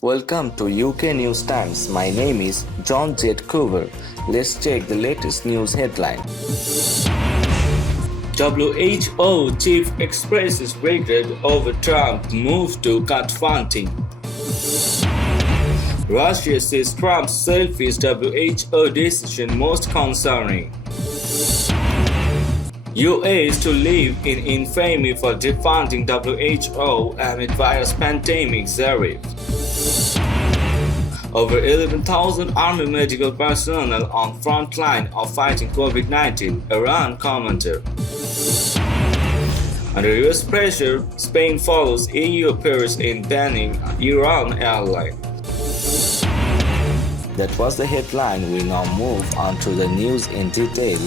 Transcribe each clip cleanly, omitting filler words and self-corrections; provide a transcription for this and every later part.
Welcome to UK News Times. My name is John Z. Coover. Let's check the latest news headline. WHO chief expresses regret over Trump move to cut funding. Russia says Trump's selfish WHO decision most concerning. US to live in infamy for defunding WHO amid virus pandemic. Zarif. Over 11,000 army medical personnel on front line of fighting COVID-19, Iran commented. Under US pressure, Spain follows EU peers in banning Iran airline. That was the headline. We now move on to the news in detail.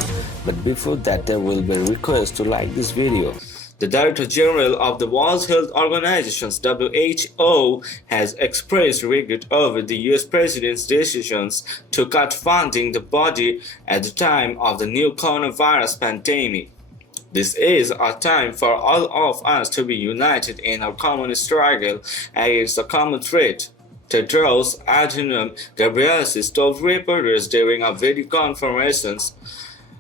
But before that, there will be a request to like this video. The Director General of the World Health Organization (WHO) has expressed regret over the US President's decisions to cut funding the body at the time of the new coronavirus pandemic. This is a time for all of us to be united in our common struggle against the common threat. Tedros Adhanom Ghebreyesus told reporters during a video conference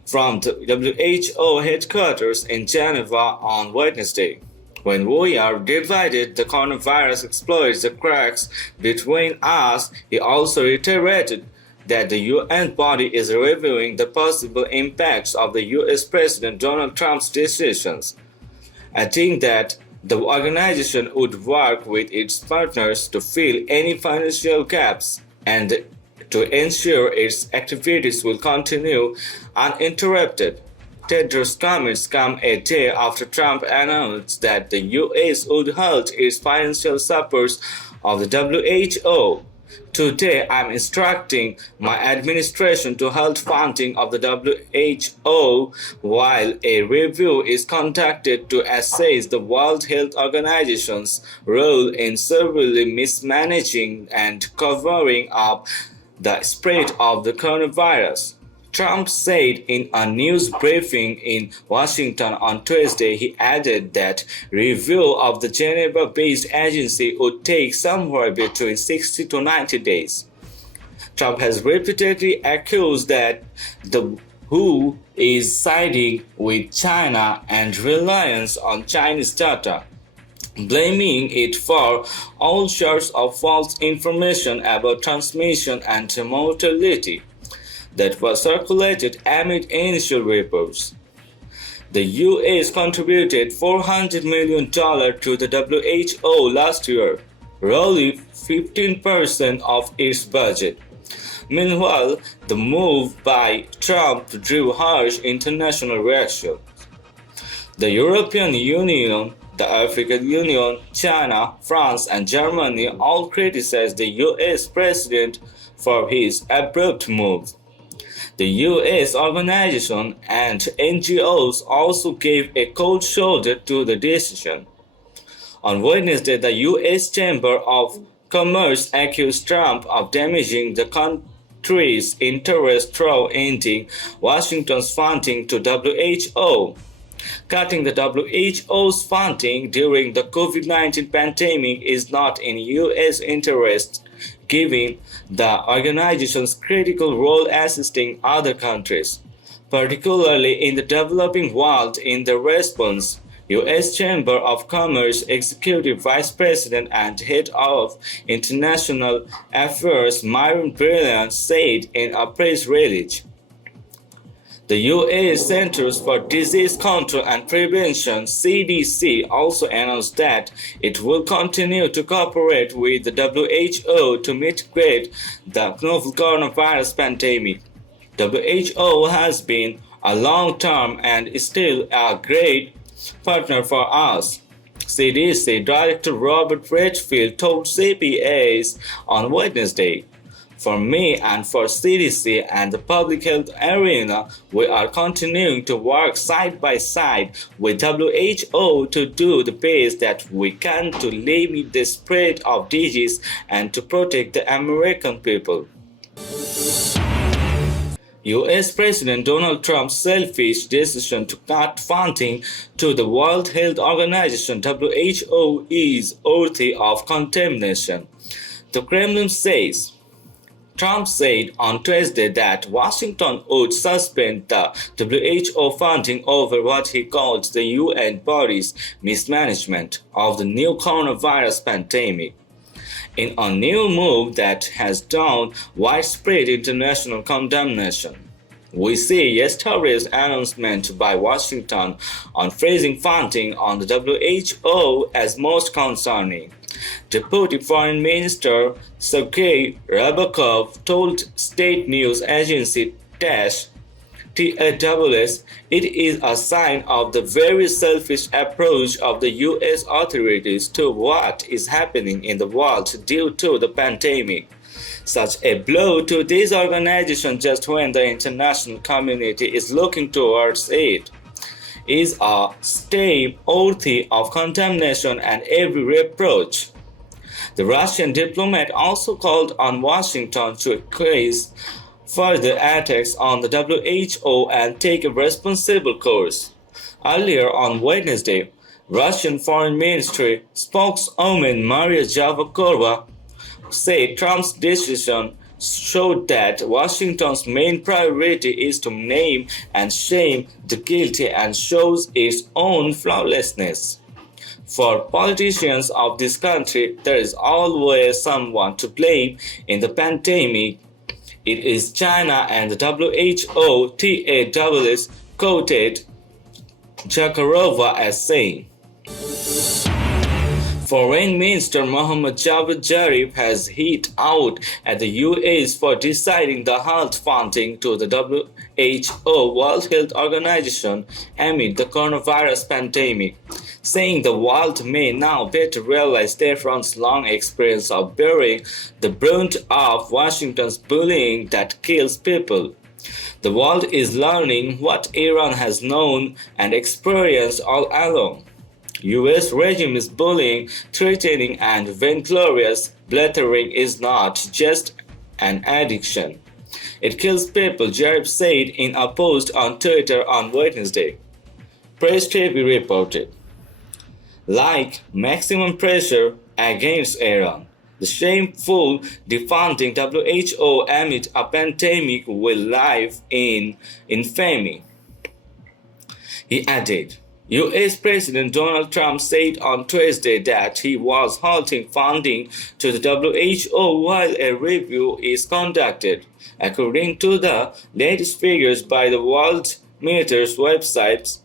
from the WHO headquarters in Geneva on Wednesday. When we are divided, the coronavirus exploits the cracks between us. He also reiterated that the UN body is reviewing the possible impacts of the US President Donald Trump's decisions, adding that the organization would work with its partners to fill any financial gaps and to ensure its activities will continue uninterrupted. Tedros' comments come a day after Trump announced that the US would halt its financial support of the WHO. Today, I'm instructing my administration to halt funding of the WHO while a review is conducted to assess the World Health Organization's role in severely mismanaging and covering up the spread of the coronavirus. Trump said in a news briefing in Washington on Tuesday. He added that review of the Geneva-based agency would take somewhere between 60 to 90 days. Trump has repeatedly accused that the WHO is siding with China and reliance on Chinese data, blaming it for all sorts of false information about transmission and mortality that was circulated amid initial reports. The US contributed $400 million to the WHO last year, roughly 15% of its budget. Meanwhile, the move by Trump drew harsh international reaction. The European Union, the African Union, China, France, and Germany all criticized the US president for his abrupt move. The US organization and NGOs also gave a cold shoulder to the decision. On Wednesday, the US Chamber of Commerce accused Trump of damaging the country's interest through ending Washington's funding to WHO. Cutting the WHO's funding during the COVID-19 pandemic is not in US interest, given the organization's critical role assisting other countries, particularly in the developing world. In the response, U.S. Chamber of Commerce Executive Vice President and Head of International Affairs Myron Brilliant said in a press release, the U.S. Centers for Disease Control and Prevention (CDC) also announced that it will continue to cooperate with the WHO to mitigate the novel coronavirus pandemic. WHO has been a long-term and still a great partner for us, CDC Director Robert Redfield told CBS on Wednesday. For me and for CDC and the public health arena, we are continuing to work side by side with WHO to do the best that we can to limit the spread of disease and to protect the American people. US President Donald Trump's selfish decision to cut funding to the World Health Organization (WHO) is worthy of condemnation. The Kremlin says Trump said on Tuesday that Washington would suspend the WHO funding over what he called the UN body's mismanagement of the new coronavirus pandemic, in a new move that has drawn widespread international condemnation. We see yesterday's announcement by Washington on freezing funding on the WHO as most concerning. Deputy Foreign Minister Sergei Ryabkov told state news agency TASS it is a sign of the very selfish approach of the US authorities to what is happening in the world due to the pandemic. Such a blow to this organization just when the international community is looking towards it is a step worthy of condemnation and every reproach. The Russian diplomat also called on Washington to increase further attacks on the WHO and take a responsible course. Earlier on Wednesday, Russian Foreign Ministry spokeswoman Maria Zakharova said Trump's decision showed that Washington's main priority is to name and shame the guilty and shows its own flawlessness. For politicians of this country, there is always someone to blame in the pandemic. It is China and the WHO, TASS quoted Zakharova as saying. Foreign Minister Mohammad Javad Zarif has hit out at the US for deciding the health funding to the WHO, World Health Organization, amid the coronavirus pandemic, saying the world may now better realize Tehran's long experience of bearing the brunt of Washington's bullying that kills people. The world is learning what Iran has known and experienced all along. US regime is bullying, threatening, and vainglorious blathering is not just an addiction. It kills people, Zarif said in a post on Twitter on Wednesday. Press TV reported. Like maximum pressure against Iran, the shameful defunding WHO amid a pandemic will live in infamy. He added. US President Donald Trump said on Tuesday that he was halting funding to the WHO while a review is conducted. According to the latest figures by the World Meters website,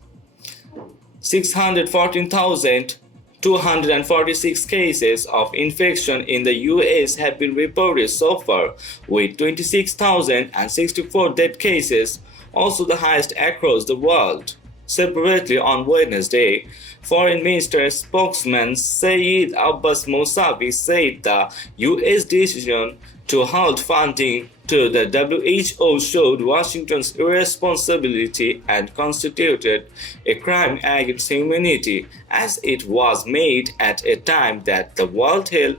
614,246 cases of infection in the US have been reported so far, with 26,064 death cases, also the highest across the world. Separately on Wednesday, Foreign Minister spokesman Sayed Abbas Mousavi said the US decision to halt funding to the WHO showed Washington's irresponsibility and constituted a crime against humanity, as it was made at a time that the World Health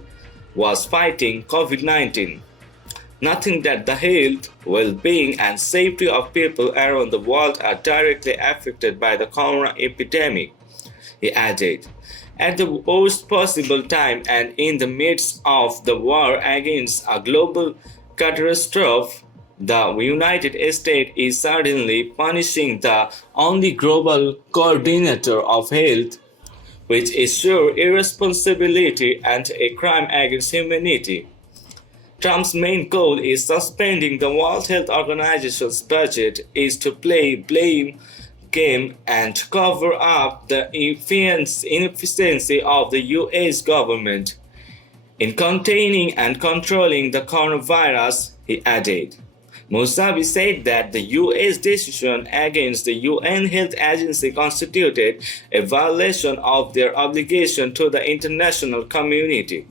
was fighting COVID-19. Nothing that the health, well-being, and safety of people around the world are directly affected by the corona epidemic, he added. At the worst possible time and in the midst of the war against a global catastrophe, the United States is certainly punishing the only global coordinator of health, which is sheer irresponsibility and a crime against humanity. Trump's main goal is suspending the World Health Organization's budget is to play blame game and cover up the inefficiency of the US government in containing and controlling the coronavirus, he added. Mousavi said that the US decision against the UN Health Agency constituted a violation of their obligation to the international community.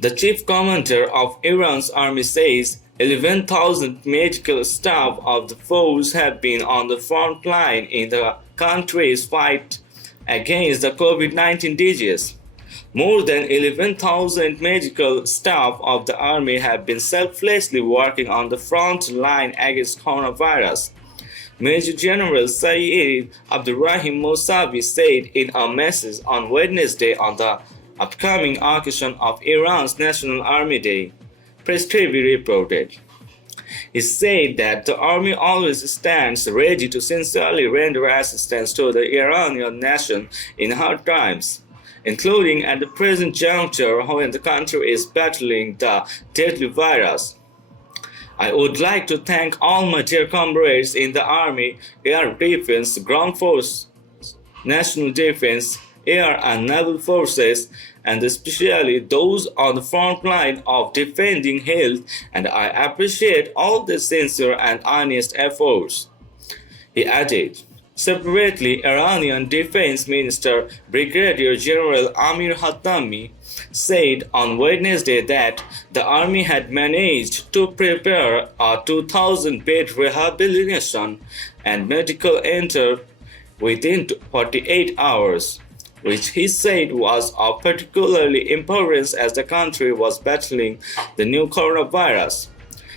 The chief commander of Iran's army says 11,000 medical staff of the force have been on the front line in the country's fight against the COVID-19 disease. More than 11,000 medical staff of the army have been selflessly working on the front line against coronavirus. Major General Syed Abdurrahim Mousavi said in a message on Wednesday on the upcoming occasion of Iran's National Army Day, Press TV reported. He said that the army always stands ready to sincerely render assistance to the Iranian nation in hard times, including at the present juncture when the country is battling the deadly virus. I would like to thank all my dear comrades in the Army, Air Defense, Ground Force, National Defense, Air and Naval Forces, and especially those on the front line of defending health, and I appreciate all the sincere and honest efforts. He added. Separately, Iranian Defense Minister Brigadier General Amir Hatami said on Wednesday that the army had managed to prepare a 2,000-bed rehabilitation and medical center within 48 hours, which he said was of particularly importance as the country was battling the new coronavirus.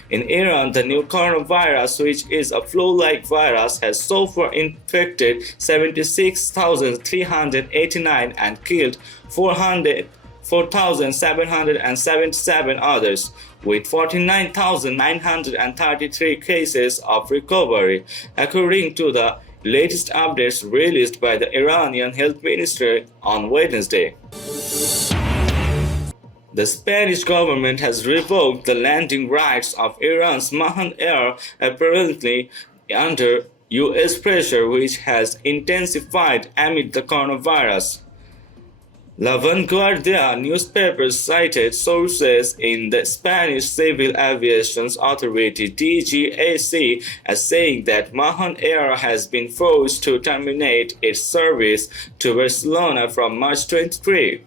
In Iran, the new coronavirus, which is a flu-like virus, has so far infected 76,389 and killed 4,777 others, with 49,933 cases of recovery, according to the latest updates released by the Iranian Health Ministry on Wednesday. The Spanish government has revoked the landing rights of Iran's Mahan Air, apparently under U.S. pressure, which has intensified amid the coronavirus. La Vanguardia newspaper cited sources in the Spanish Civil Aviation Authority DGAC as saying that Mahan Air has been forced to terminate its service to Barcelona from March 23.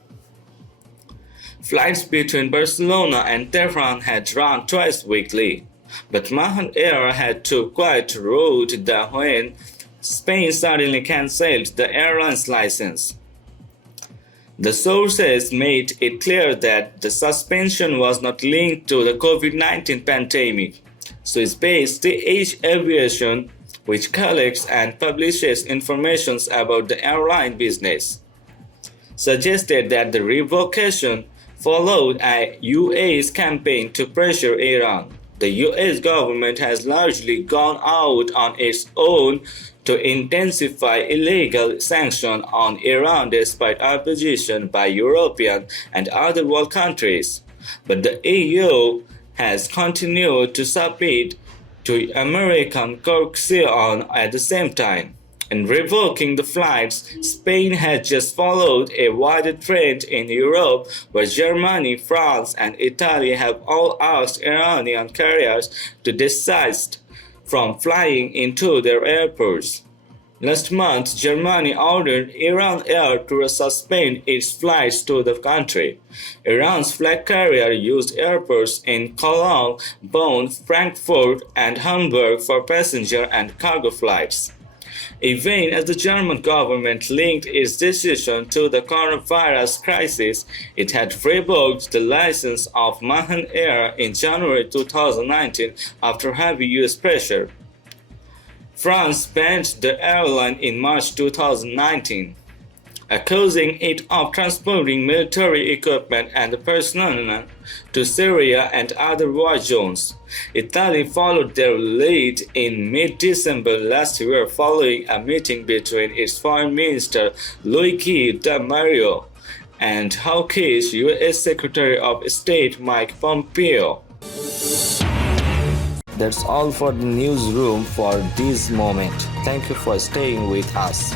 Flights between Barcelona and Tehran had run twice weekly, but Mahan Air had to quit route when Spain suddenly cancelled the airline's license. The sources made it clear that the suspension was not linked to the COVID-19 pandemic. Swiss-based TH Aviation, which collects and publishes information about the airline business, suggested that the revocation followed a U.S. campaign to pressure Iran. The U.S. government has largely gone out on its own to intensify illegal sanctions on Iran despite opposition by European and other world countries. But the EU has continued to submit to American coercion at the same time. In revoking the flights, Spain has just followed a wider trend in Europe where Germany, France, and Italy have all asked Iranian carriers to desist from flying into their airports. Last month, Germany ordered Iran Air to suspend its flights to the country. Iran's flag carrier used airports in Cologne, Bonn, Frankfurt, and Hamburg for passenger and cargo flights. Even as the German government linked its decision to the coronavirus crisis, it had revoked the license of Mahan Air in January 2019 after heavy U.S. pressure. France banned the airline in March 2019, accusing it of transporting military equipment and personnel to Syria and other war zones. Italy followed their lead in mid-December last year following a meeting between its Foreign Minister Luigi Di Maio and hawkish U.S. Secretary of State Mike Pompeo. That's all for the newsroom for this moment. Thank you for staying with us.